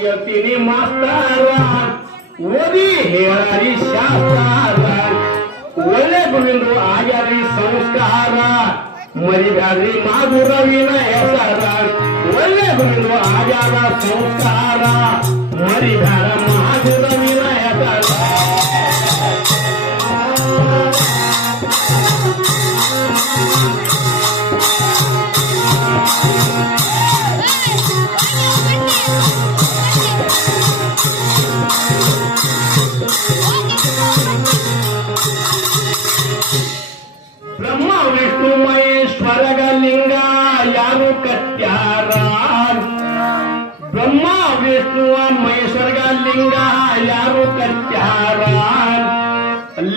ಹೇಳ್ತೀನಿ ಮಾಸ್ತಾರ ಓದಿ ಹೇಳರಿ ಶಾಸ್ತ್ರ ಒಳ್ಳೆ ಗುರುವಿಂದು ಆಗ್ಯಾರಿ ಸಂಸ್ಕಾರ ಮರಿಬ್ಯಾಡ್ರಿ ಮಾಧುರವಿನ ಹೆಸರ ಒಳ್ಳೆ ಗುರುವಿಂದು ಆಗ್ಯಾರ ಸಂಸ್ಕಾರ ಮರಿಬ್ಯಾಡ ಮಾಧುರವಿನ ಹೆಸರ ಬ್ರಹ್ಮ ವಿಷ್ಣು ಮಹೇಶ್ವರಗ ಲಿಂಗ ಯಾರು ಕಟ್ಟ್ಯಾರ ಬ್ರಹ್ಮ ವಿಷ್ಣು ಮಹೇಶ್ವರಗ ಲಿಂಗ ಯಾರು ಕಟ್ಟ್ಯಾರ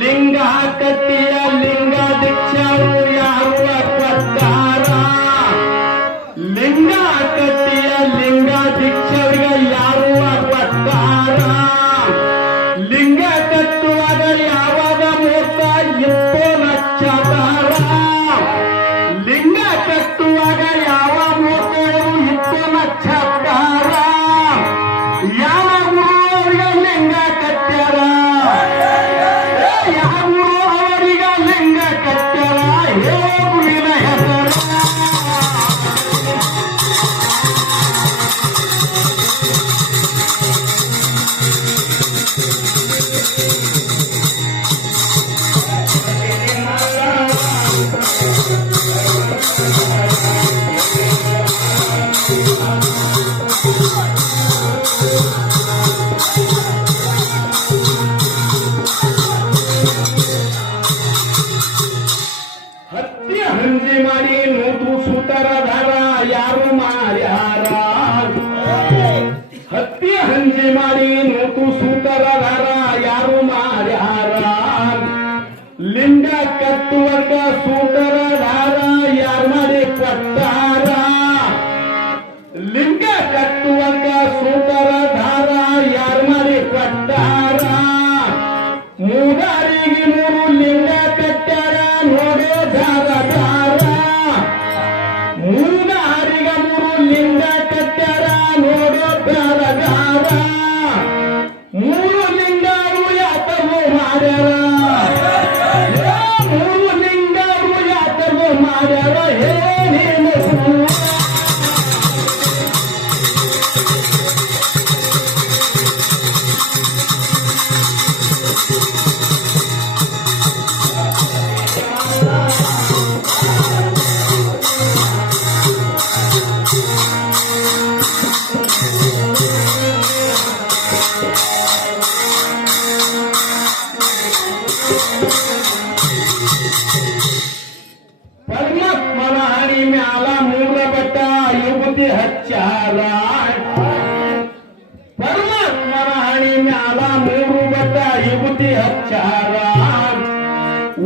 ಲಿಂಗ ಕಟ್ಟಿಯ ಲಿಂಗ ದೀಕ್ಷಾವು ಯಾರು ಕೊಟ್ಟಾರ ಲಿಂಗ ಕಟ್ಟಿಯ ಲಿಂಗ ದೀಕ್ಷಾವಿಗೆ ಯಾರು ಕೊಟ್ಟಾರ ಲಿಂಗ ಕಟ್ಟುವಾಗ ಯಾವಾಗ ಮೂರ್ತ ಇಪ್ಪೋ ನಕ್ಷತಾರ ಲಿಂಗ ಕಟ್ಟುವಾಗ ಯಾವ ಮೂರ್ತಗಳು ಇಪ್ಪೋ ನಕ್ಷತಾರ ಯಾವ ಗುರು ಅವರಿಗೆ ಲಿಂಗ ಕಟ್ಟ್ಯಾರ ಯಾವ ಗುರು ಅವರಿಗೆ ಲಿಂಗ ಕಟ್ಟ್ಯಾರ ಹೇ ಗುರುವಿನ ಹೆಸರ ಹತ್ಯೆ ಹಂಜಿ ಮಾಡಿ ನೂತು ಸೂತರಧರ ಯಾರು ಮಾಡ್ಯಾರ ಹತ್ಯೆ ಹಂಜಿ ಮಾಡಿ ನೂತು ಸೂತರಧರ ಯಾರು ಮಾಡ್ಯಾರ ಲಿಂಗ ಕಟ್ಟುವರ್ಗ ಸೂತರಧಾರ ಯಾರು ಮಾಡಿ ಕೊಟ್ಟಾರ ಲಿಂಗ ಕಟ್ಟುವರ್ಗ ಸೂತರಧಾರ ಯಾರು ಮಾಡಿ ಕೊಟ್ಟಾರ ಮೂಡಾರಿಗೆ ಮೂರು ಲಿಂಗ ಕಟ್ಟ್ಯಾರ ನೋಡೇ ಧಾರಧಾರ ಮೂಡಾರಿಗ ಮೂರು ಲಿಂಗ ಕಟ್ಟ್ಯಾರ ನೋಡೋ ಧಾರಧಾರ ಮೂರು ಲಿಂಗರು ಯಾತವು ಮಾಡ್ಯಾರ ಮೂರು ಲಿಂಗರು ಯಾತವು ಮಾಡ್ಯಾರ ಏನೇನು ಪರಮಾತ್ಮನ ಹಣಿ ಮ್ಯಾಲ ಮೂರ ಬೆಟ್ಟ ಯುವತಿ ಹಚ್ಚಾರ ಪರಮಾತ್ಮನ ಹಣಿ ಮ್ಯಾಲ ಮೂರು ಬೆಟ್ಟ ಯುವತಿ ಹಚ್ಚಾರ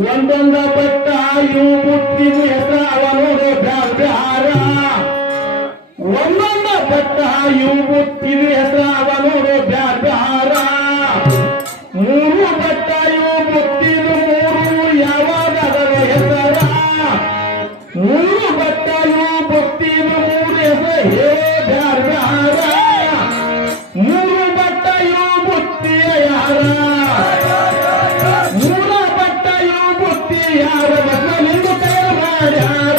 ಒಂದೊಂದ ಬೆಟ್ಟ ಯುವತಿ ಹೆಸರ ನೋಡು ಬ್ಯಾರ ಒಂದೊಂದ ಬೆಟ್ಟ ಯುವತಿ ಹೆಸರ ನೋಡು ಬ್ಯಾರ ಮೂರು ಬೆಟ್ಟ ಯುವತಿ ಮೂರು ಯಾವಾಗದರ ಹೆಸರ ಮೂರು ಬಟ್ಟಲು ಭಕ್ತಿನ ಮೂರು ಹೆಸರು ಹೇ ಬ್ಯಾರ ಮೂರು ಬಟ್ಟಲು ಭಕ್ತಿಯ ಯಾರ ಮೂರು ಬಟ್ಟಲು ಭಕ್ತಿ ಯಾರ ಬಟ್ಟಲಿಂದ ತಯಾರು ಮಾಡ್ಯಾರ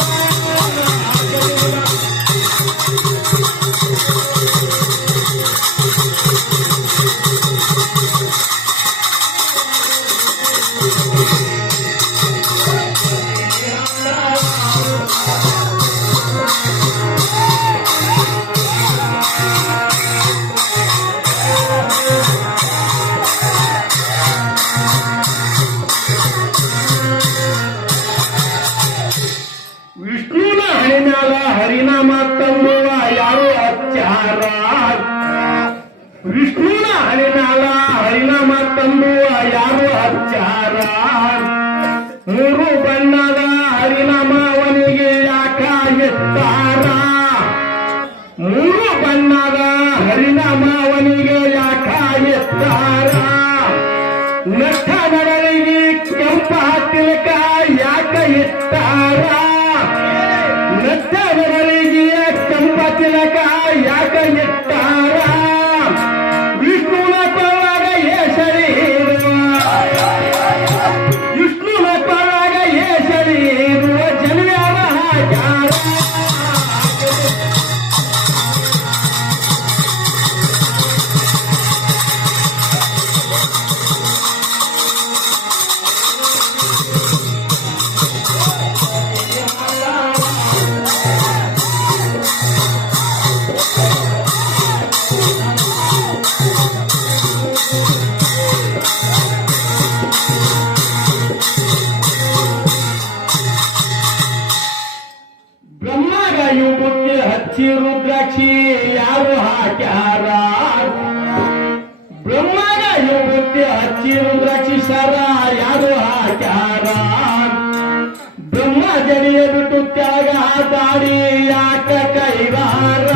ಇಟ್ಟಾರ ನಟ್ಟವರಿಗೆ ಕಂಬ ತಿಲಕ ಯಾಕ ಇಟ್ಟಾರ ವಿಷ್ಣುನ ಕೊಳಗ ಏಸರಿ ವಿಷ್ಣುನ ಕೊಳಗ ಏಸರಿ ಜನ್ಮ್ಯಾನ ಹಾಕ್ಯಾರ ಬ್ರಹ್ಮಗ ಯುಗುಕ್ಕೆ ಹಚ್ಚಿ ರುದ್ರಾಕ್ಷಿ ಯಾರು ಹಾಕ್ಯಾರ ಬ್ರಹ್ಮಗ ಯುಗುಕ್ಕೆ ಹಚ್ಚಿ ರುದ್ರಾಕ್ಷಿ ಸರ ಯಾರು ಹಾಕ್ಯಾರ ಬ್ರಹ್ಮ ಜಡಿಯ ಬಿಟ್ಟು ಕೆಳಗ ದಾಡಿ ಯಾಕ ಕೈಗಾರ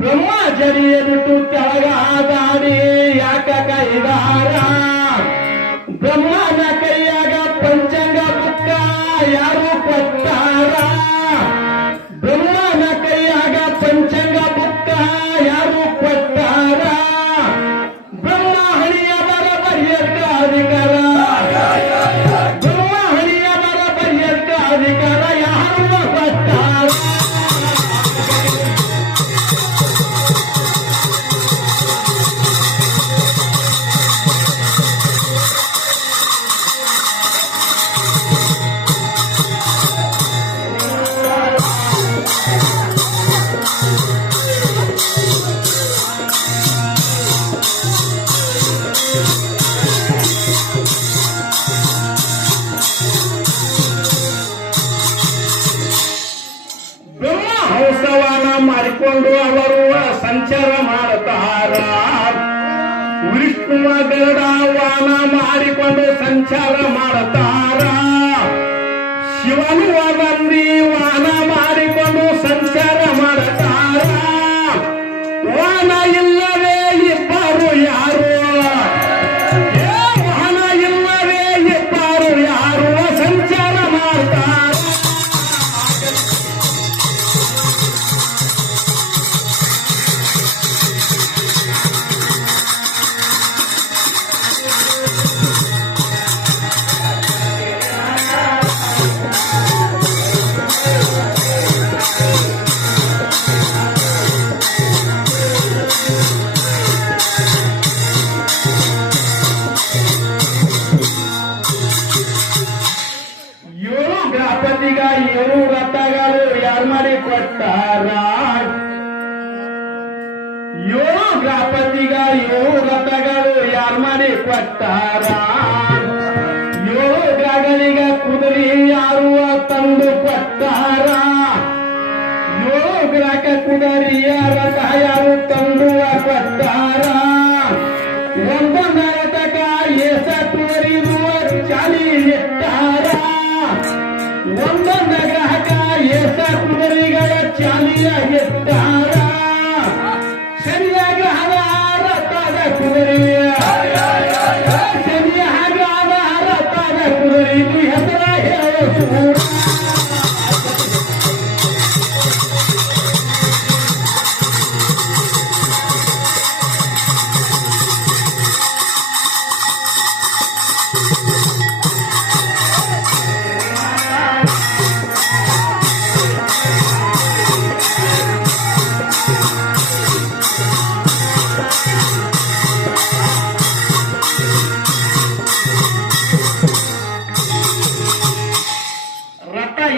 ಬ್ರಹ್ಮ ಜಡಿಯ ಬಿಟ್ಟು ಕೆಳಗ ದಾಡಿ ಯಾಕ ಕೈಗಾರ ಬ್ರಹ್ಮನ ಕೈಯಾಗ ಪಂಚಾಂಗ ಬುಕ್ಕ ಯಾರು ಕೊಟ್ಟಾರ ಬ್ರಹ್ಮನ ಕೈಯಾಗ ಪಂಚಾಂಗ ಬುಕ್ಕ ಯಾರು ಕೊಟ್ಟಾರ ಬ್ರಹ್ಮ ಹಣಿಯ ಬರಬರಿಯಕ್ಕ ಅಧಿಕಾರ ಬ್ರಹ್ಮ ಹಣಿಯ ಬರಬರಿಯಕ್ಕ ಅಧಿಕಾರ ಯಾರು ಕೊಟ್ಟಾರ ಹಂಸವನ ಮಾಡಿಕೊಂಡು ಅವರು ಸಂಚಾರ ಮಾಡುತ್ತಾರ ವಿಷ್ಣುವ ಗರುಡವಾನ ಮಾಡಿಕೊಂಡು ಸಂಚಾರ ಮಾಡುತ್ತಾರ ಶಿವನುವ ನಂದಿ ವಾನ ಮಾಡಿಕೊಂಡು ಸಂಚಾರ ಮಾಡುತ್ತಾರ ವಾನ ಇಲ್ಲವೇ ಇಬ್ಬರು ಯಾರು ವಾಹನ ಇಲ್ಲವೇ ಇಬ್ಬರು ಯಾರು ಸಂಚಾರ ಮಾಡ್ತಾರ ಗಣಪತಿಗ 7 ರಥಗಳು ಯಾರು ಮಾಡಿ ಕೊಟ್ಟಾರ 7 ಗಣಪತಿಗ 7 ರಥಗಳು ಯಾರು ಮಾಡಿ ಕೊಟ್ಟಾರ 7 ಗ್ರಹಗಳಿಗ ಕುದುರೆ ಯಾರು ತಂದು ಕೊಟ್ಟಾರ 7 ಗ್ರಹಕ ಕುದುರೆಯ ರಥ ಯಾರು ತಂದು ಕೊಟ್ಟಾರ ಒಂದೊಂದು ರಥಕ ಏಸ ಕುದುರಿರುವ ಚಾಲಿ ಇಟ್ಟಾರ ಒಂದೊಂದು ಗ್ರಾಹಕ ಏಸ ಕುದುರೆಗಳ ಚಾಲಿಯ ಇಟ್ಟಾರ ಶನಿಯ ಗ್ರಹದ ರಥದ ಕುದುರೆಯ ಶನಿಯ ಗ್ರಹದ ರಥದ ಕುದುರೆ ಇದು ಹೆಸರ ಹೇಳುವುದು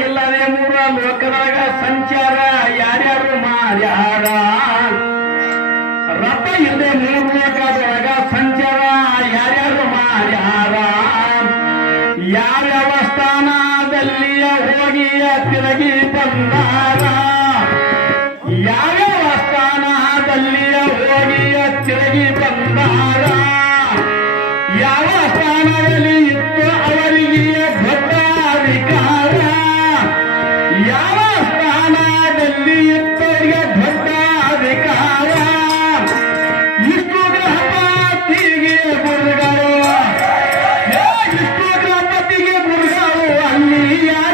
ಇಲ್ಲದೆ 3 ಲೋಕದಾಗ ಸಂಚಾರ ಯಾರ್ಯಾರು ಮಾಡ್ಯಾರ ರಥ ಇಲ್ಲದೆ 3 ಲೋಕದಾಗ ಸಂಚಾರ ಯಾರ್ಯಾರು ಮಾಡ್ಯಾರ ಯಾವ್ಯಾವ ಸ್ಥಾನದಲ್ಲಿಯ ಹೋಗಿಯ ತಿರುಗಿ ಬಂದಾರ ಯಾವ್ಯಾವ ಸ್ಥಾನದಲ್ಲಿಯ ಹೋಗಿಯ ತಿರುಗಿ ಬಂದಾರ ಯಾವ ಸ್ಥಾನದಲ್ಲಿ ಇತ್ತು ಅವರಿಗೆ ದೊಡ್ಡ ಅಧಿಕಾರ ಯಾವ ಸ್ಥಾನದಲ್ಲಿ ಇತ್ತವರಿಗೆ ದೊಡ್ಡ ಅಧಿಕಾರ ಇಷ್ಟು ಗಣಪತಿಗೆ ಗುರುಗಳು ಇಷ್ಟು ಗಣಪತಿಗೆ ಗುರುಗಳು ಅಲ್ಲಿ ಯಾರು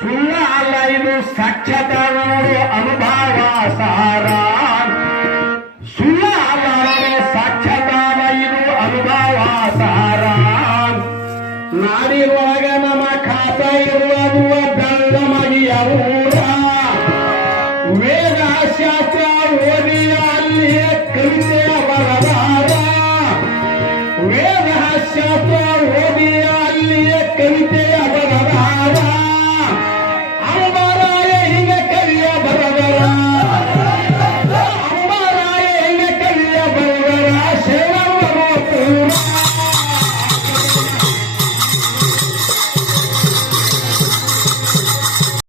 ಸುಳ್ಳ ಅಲ್ಲ ಇದು ಸಾಕ್ಷಾತ್ ನೋಡು ಅನುಭವ ಸಾರ. ಸುಳ್ಳ ಅಲ್ಲ ಸಾಕ್ಷಾತ್ ಇದು ಅನುಭವ ಸಾರ. ನಾಡಿನೊಳಗ ನಮ್ಮ ಖಾತ ಇರುವುದು ಬೆಳ್ಳಮಗಿಯ ಊರ. ವೇದ ಶಾಸ್ತ್ರ ಓದಿ ಅಲ್ಲಿ ಕವಿತೆಯ ಬರದಾರ. ವೇದ ಶಾಸ್ತ್ರ ಓದಿ ಅಲ್ಲಿ ಕವಿತೆಯ